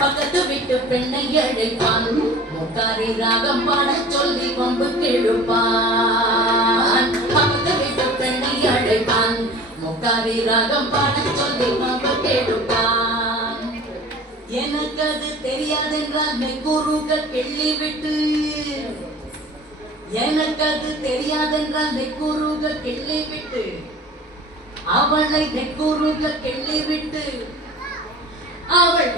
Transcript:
பக்கத்து வீட்டு பெண்ணை அழைப்பான், முக்காரி ராகம் பாட சொல்லி வம்பு கிழுப்பான். பக்கத்து வீட்டு பெண்ணை அழைப்பான், முக்காரி ராகம் பாட சொல்லி வம்பு கிழுப்பான். எனக்கு அது தெரியாதென்றால் மெக்குருக கிள்ளி விட்டு, எனக்கு அது தெரியாதென்றால் மெக்குருக கிள்ளி விட்டு, அவளை மெக்குருக கிள்ளி விட்டு, அவள்